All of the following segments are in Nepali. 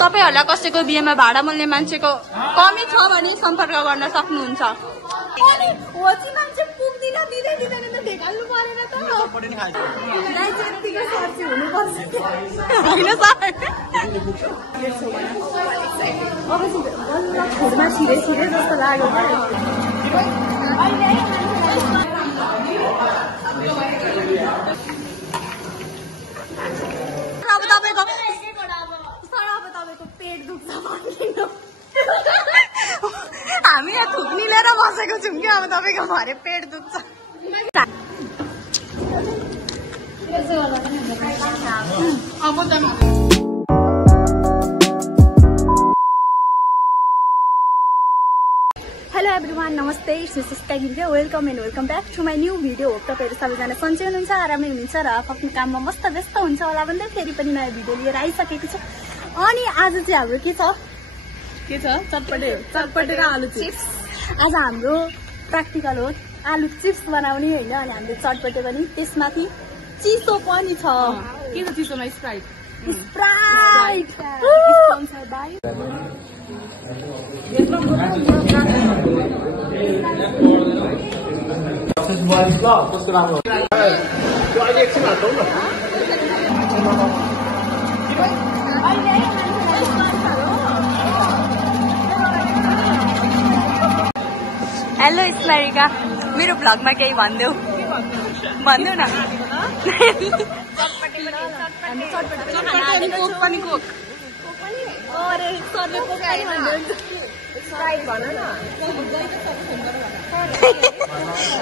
तपाईहरुलाई कसैको बिहेमा भाडा मोल्ने मान्छेको कमी छ भने सम्पर्क गर्न सक्नुहुन्छ। अनि होची मान्छे पुग्दिन दिदै दिदैन त ढेकाल्नु परेन त। दाइ चाहिँ यतिकै सर्ची हुनुपर्छ हैन सर। अब बल्ल छोडमा छिरे छिरे जस्तो लाग्यो के। अब तपाईको पेट दुख्छ भन्दिनु। हामी यहाँ थुक्नी लिएर बसेको छौँ कि अब तपाईँको भरे पेट दुख्छ। हेलो एभ्रीवान, नमस्ते, welcome and welcome back to my new video. हो तपाईँहरू सबैजना सन्चै हुनुहुन्छ, आरामै हुनुहुन्छ र आफ्नो काममा मस्त व्यस्त हुन्छ होला भन्दै फेरि पनि नयाँ भिडियो लिएर आइसकेको छ। अनि आज चाहिँ हाम्रो के छ चटपटे र आलु चिप्स। आज हाम्रो प्र्याक्टिकल हो आलु चिप्स बनाउने होइन। अनि हामीले चटपटे पनि, त्यसमाथि चिसो पनि छ। के छ चिसोमा? स्प्राइट। हेलो स्मरिका, मेरो भ्लगमा केही भनिदेऊ न।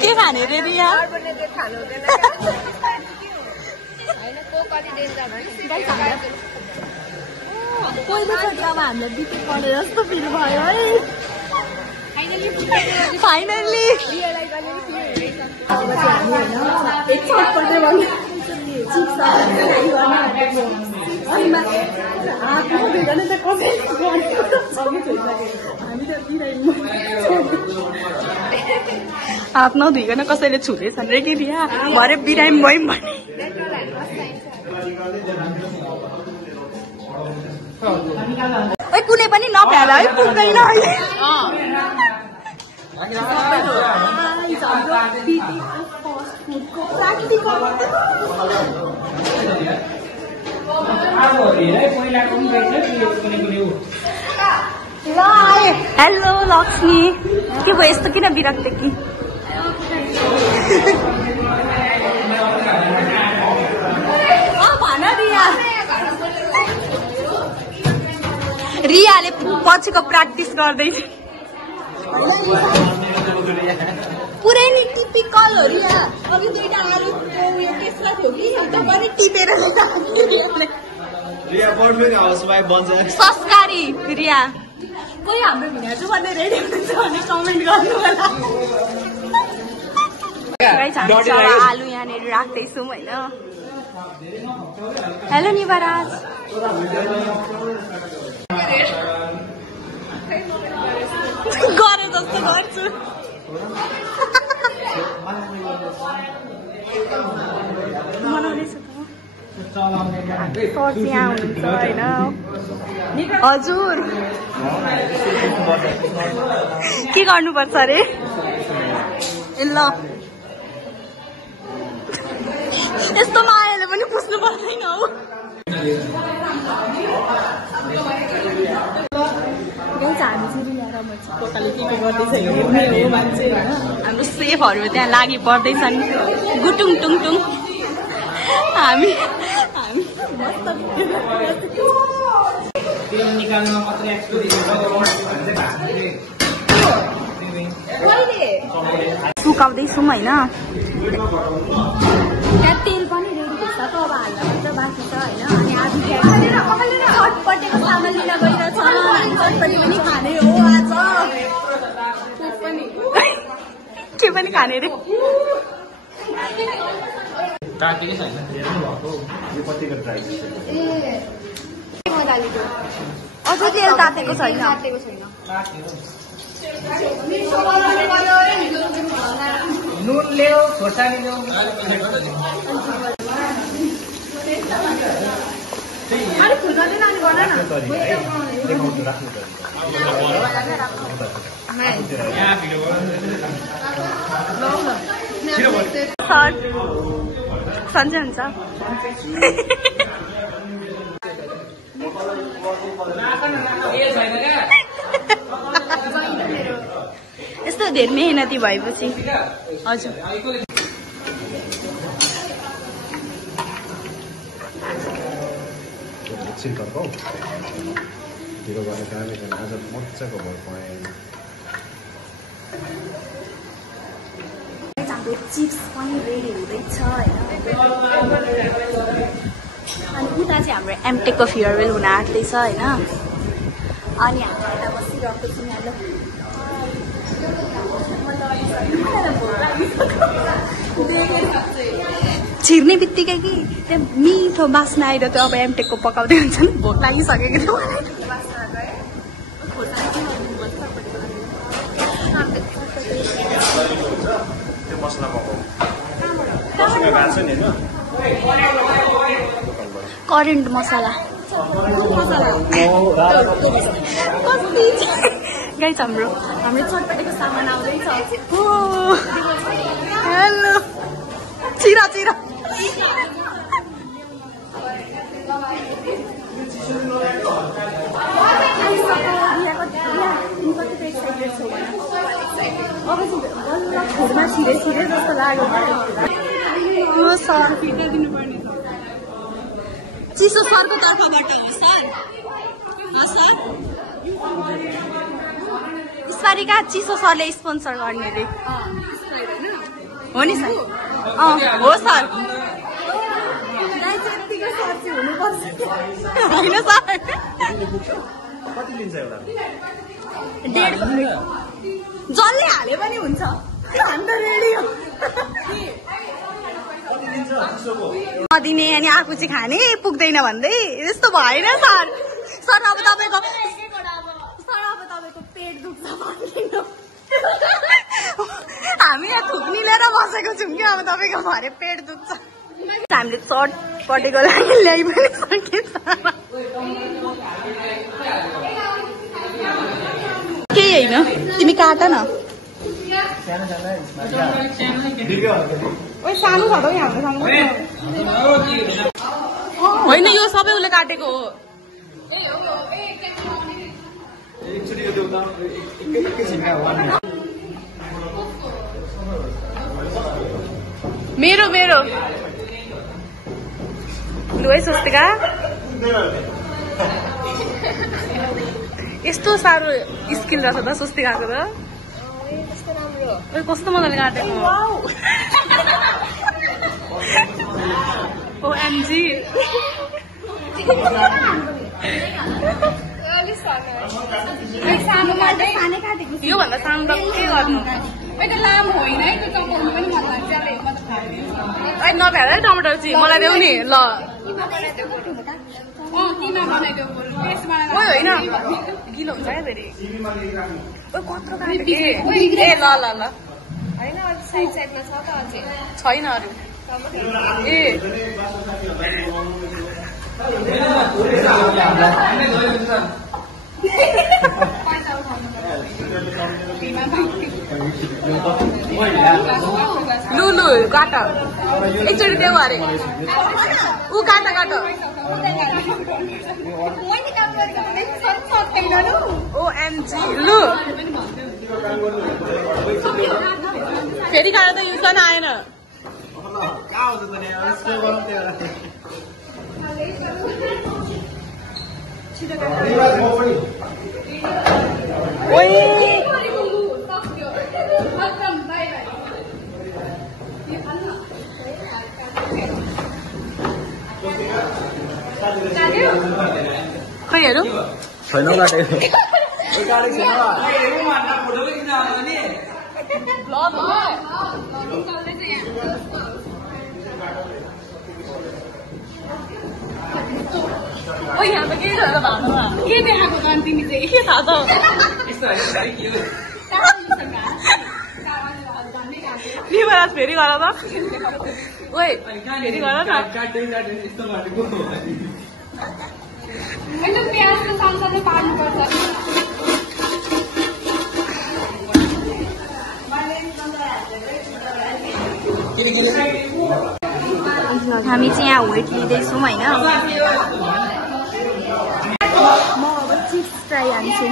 के खाने रे रिया? पहिलोचोटि अब हामीलाई बिपी पर्ने जस्तो फिल भयो है। फाइनली हात नधुइकन कसैले छुँदैछन् रे कि रिया? भरे बिरामी भयौँ भने कुनै पनि नभ्याला है, पुग्दैन अहिले। हेलो लक्ष्मी, के भयो यस्तो किन बिराक्दै कि? भन रिया। रियाले पछिको प्र्याक्टिस गर्दैछ। पुरै नि टिपिकल हो रिया। अघि दुईटा आलु उयो त्यसमा थियो कि एउटा पनि टिपेर संस्कारी रिया। कोही हाम्रो भिडियो भन्ने रेडी हुनुहुन्छ भने कमेन्ट गर्नु होला। आलु यहाँनिर राख्दैछौँ होइन। हेलो निवाराज, गरे जस्तो गर्छु। यहाँ हुनुहुन्छ होइन? हजुर के गर्नुपर्छ अरे? ल यस्तो मायाले पनि पुस्नु पर्दैन हौ। हाम्रो सेफहरू त्यहाँ लागि पर्दैछन् गुटुङ टुङ टुङ। हामी सुकाउँदैछौँ होइन। त्यहाँ तेल पनि रेडी हुन्छ त, अब हाल्दा मात्र बाँकी छ होइन। अनि आज चटपटेको सामान लिन गइरहेछ। चटपटी पनि खाने हो आज। के पनि खाने रे? अझ तेल तातेको छैन। नुन ल्याऊ, खोर्सानी ल्याऊ। अरे फुलले लाने गर्न न देखाउँछु राख्नु सन्चै हुन्छ यस्तो धेरै मेहनती भएपछि हजुर एकछिन तर्काउ ढिलो गर्ने कारणले गर्दा आज मजाको भर पाएँ हाम्रो चिप्स पनि रेडी हुँदैछ होइन अनि उता चाहिँ हाम्रो एमटेकको फेयरवेल हुन आँट्दैछ होइन अनि हामी यता बसिरहेको छौँ छिर्ने बित्तिकै कि त्यहाँ मिठो बास्ना आएर त्यो अब एमटेकको पकाउँदै हुन्छ नि भोक लागिसकेको थियो करेन्ट मसला गाइस हाम्रो चटपटेको सामान आउँदैछ हेलो चिरा चिरा छिरे छिरे जस्तो लाग्यो चिसो सरको तर्फबाट हो सर सर यसपालिका चिसो सरले स्पोन्सर गर्ने रे हो नि सर हो सर होइन सर कति लिन्छ एउटा 150 जसले हाले पनि हुन्छ नदिने अनि आफू चाहिँ खाने पुग्दैन भन्दै यस्तो भएन सर सर अब तपाईँको पेट दुख्छ हामी यहाँ थुक्नी लिएर बसेको छौँ कि अब तपाईँको भरे पेट दुख्छ हामीले चटपटेको लागि ल्याइ पनि सकेछ केही होइन तिमी काट न सानो छ त होइन यो सबै उसले काटेको हो मेरो मेरो लु है स्वस्तिका यस्तो साह्रो स्किल रहेछ त स्वस्तिकाको त कस्तो मजाले काटेको ओएमजी योभन्दा सानो त के गर्नु लामो होइन है नभ्याएर टमाटर चाहिँ मलाई देऊ नि ल होइन गिलो हुन्छ क्या फेरि ए ल ल ल छैन अरू ए लु लु काट एकचोटि देऊ अरे ऊ काट काट ओएमजी लु फेरि खाएर त युसन आएन खै हेरौँ छैन काटेको यहाँ त केही छ भाँडोमा के देखाएको त अनि तिमी चाहिँ के थाहा छ निवाज फेरि गर त ओइ फेरि गर न एकदम प्याजको सानसानो पार्नुपर्छ। हामी चाहिँ यहाँ वेट लिँदैछौँ होइन। म अब चिप्स ट्राई हान्छु।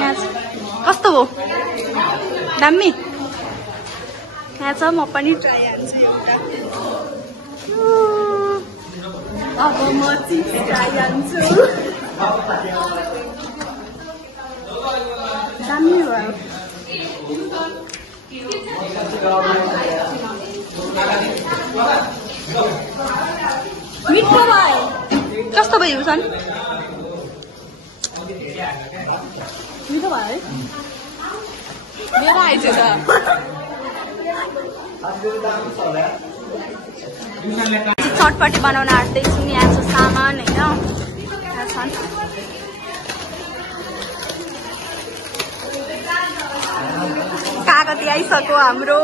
यहाँ कस्तो हो? दामी? यहाँ छ, म पनि ट्राई हान्छु एउटा। अब म चिप्स ट्राई हान्छु। दामी भयो। मिठो भयो। कस्तो भयो सन? मिठो भयो है? मेरो आइज त चटपटी बनाउन आँट्दैछु नि। यहाँ छ सामान होइन। कागती आइसक्यो हाम्रो।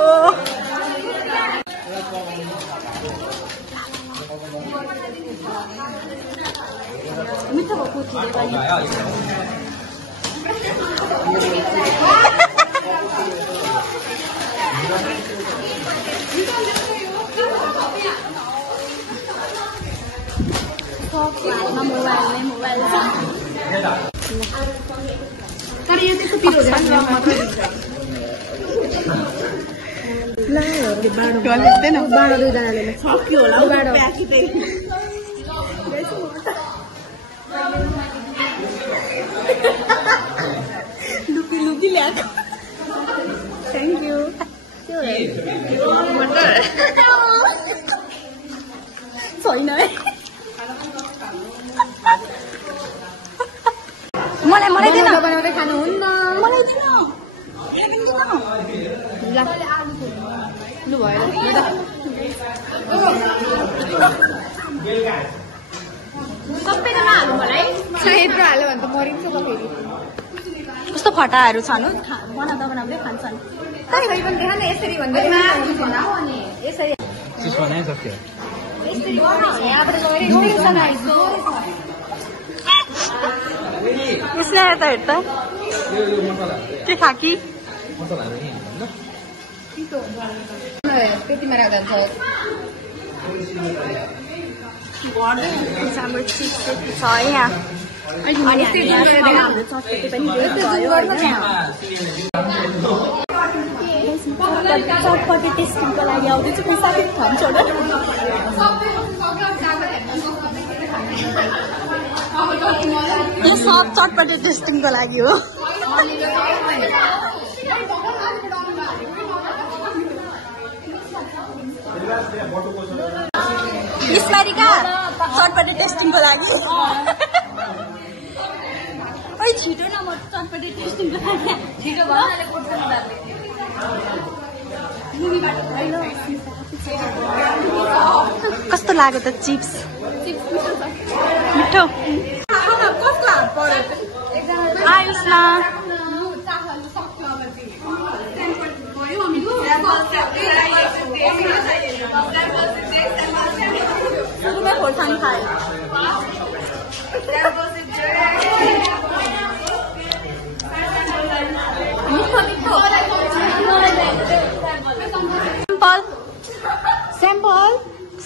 मिठो भएको मोबाइल तर यो त्यस्तो पिरो हुँदैन। लुकी ल्याएको। Thank you. छैन है। मलाई दिन बनाउँदै खानुहुन्न। मलाई दिन लु भयो। सबैजना हाल्नु मलाई। यत्रो हाल्यो भने त मरिन्छ त फेरि। कस्तो फटाहरू छन् बनाउँदै खान्छन्। तर पनि देखा न यसरी भन्दै अनि यसरी यसलाई यता हेर्छ के खाकी त्यतिमा राख्दा छ। हाम्रो चिप्स छ यहाँ। अनि हाम्रो चटपटी पनि चटपटी टेस्टिङको लागि आउँदैछु। पैसा पनि खान्छ होला। यो सब चटपटी टेस्टिङको लागि हो। स्मारिका चटपटी टेस्टिङको लागि। ओइ छिटो न, म चटपटी टेस्टिङको लागि छिटो भयो। कस्तो लाग्यो त चिप्स? मिठो आयुष न। खोर्सानी खायो।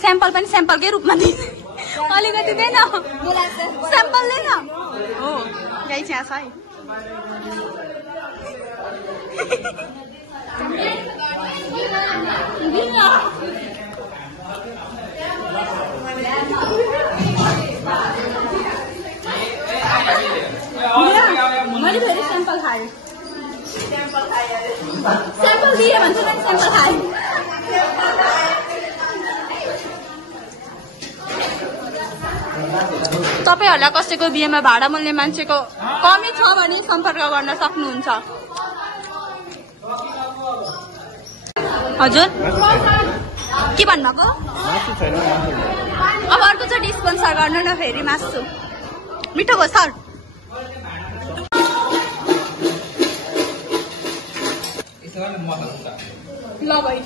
स्याम्पल पनि स्याम्पलकै रूपमा दिन्छ। अलिकति दिएन स्याम्पल दिएन हो। गाई छ्या छ है। मैले फेरि स्याम्पल खाएँ। स्याम्पल दिए भन्छ नि स्याम्पल खाएँ। तपाईहरुलाई कसैको बिहेमा भाडा मोल्ने मान्छेको कमी छ भने सम्पर्क गर्न सक्नुहुन्छ। हजुर के भन्नुभएको? अब अर्कोचोटि स्पोन्सर गर्नु न फेरि मासु। मिठो भयो सर। ल भाइ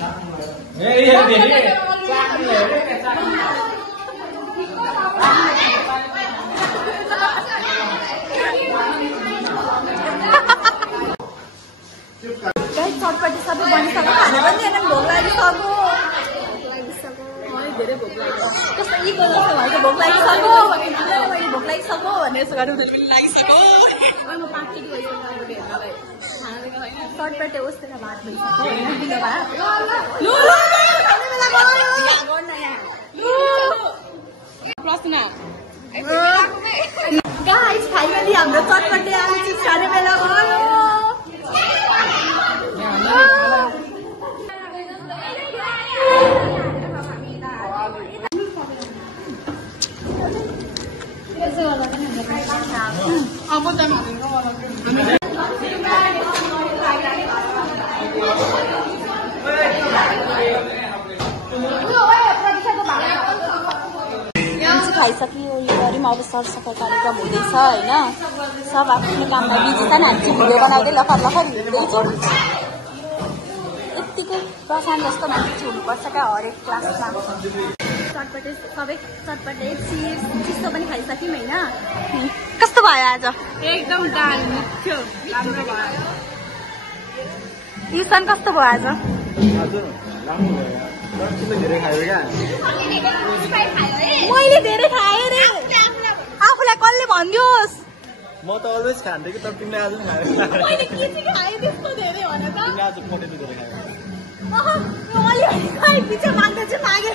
सबै बनिसक्यो खाना पनि दिएन भोक लागिसक्यो धेरै भोक लाग्यो कस्तो इको जस्तो भएको भोक लागिसक्यो भोक लागिसक्यो भनेर यसो गरेर लागिसक्यो चटपटे उस्तै भात प्रश्न गाइस फाइनली हाम्रो चटपटे आलु चिप्स खाने बेला भयो खाइसक्यो यो गरी अब सरसफाइ कार्यक्रम हुँदैछ होइन सब आफ्नो काममा बिजी छ नि हामी चाहिँ भिडियो बनाउँदै लखर लखर हिँड्दैछौँ यत्तिकै प्रशान्त जस्तो मान्छे चाहिँ हुनुपर्छ क्या हरेक क्लासमा चटपटे सबै चटपटे चिप्स चिसो पनि खाइसक्यौँ होइन कस्तो भयो आज एकदम दाल मिठो राम्रो भयो ट्युसन कस्तो भयो आज मैले धेरै खाएँ रे आफूलाई कसले भनिदियोस् म त अलवेज खान्थेँ कि तर तिमीले आज पनि मैले के चाहिँ खाएँ त्यस्तो धेरै भन त तिमीले आज पटेटो धेरै मैले पछि माग्दा चाहिँ मागेँ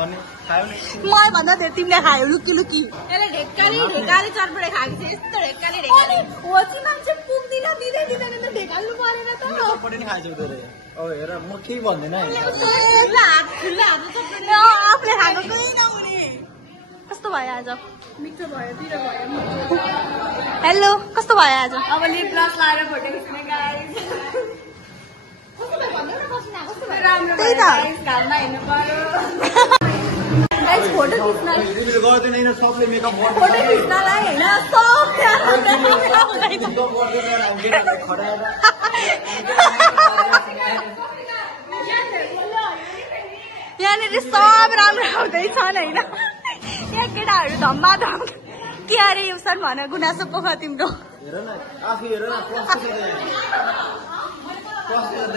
अनि खायो नि मलाई भन्दा धेरै तिमीले खायो लुकी लुकी यसले ढेक्काले चटपटे खाएको छ यस्तो ढेक्काले होची मान्छे पुग्दिन दिँदै दिँदैन त ढेकाल्नु परेन त पटे नि खाइसक्यो धेरै अब हेर म केही भन्दैन आफूले खाएको केही नहुने कस्तो भयो आज मिठो भयो पिरो भयो हेलो कस्तो भयो आज अब लिप ग्लस लाएर फोटो खिच्ने गाइस राम्रो त्यही त घाममा हिँड्नु पर्यो गाइस फोटो खिच्न तिमीले गर्दैन हैन सबले मेकअप गर्छ फोटो खिच्नलाई हैन सब यहाँनिर सब राम्रो आउँदैछन् होइन यहाँ केटाहरू धम्मा धम के अरे युसन भन गुनासो पोख तिम्रो हेर न आफै हेर न प्रस्तुत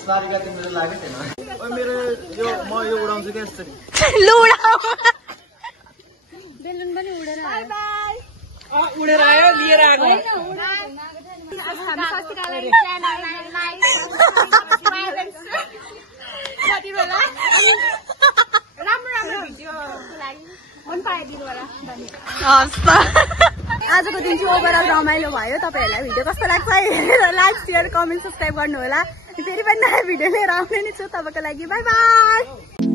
स्मारिका तिम्रो लाग्यो छैन ओ मेरो यो म यो उडाउँछु क्या यसरी लु उडाऊ बेलुन पनि उडेर बाई बाई उडेर आयो लिएर आएको कति बेला राम्रो राम्रो भिडियोको लागि मन पाइदिनु होला आजको दिन चाहिँ ओभरअल रमाइलो भयो तपाईँहरूलाई भिडियो कस्तो लाग्छ हेरेर लाइक सेयर कमेन्ट सब्सक्राइब गर्नु होला फेरि पनि नयाँ भिडियो लिएर आउने नै छु तपाईँको लागि बाई बाई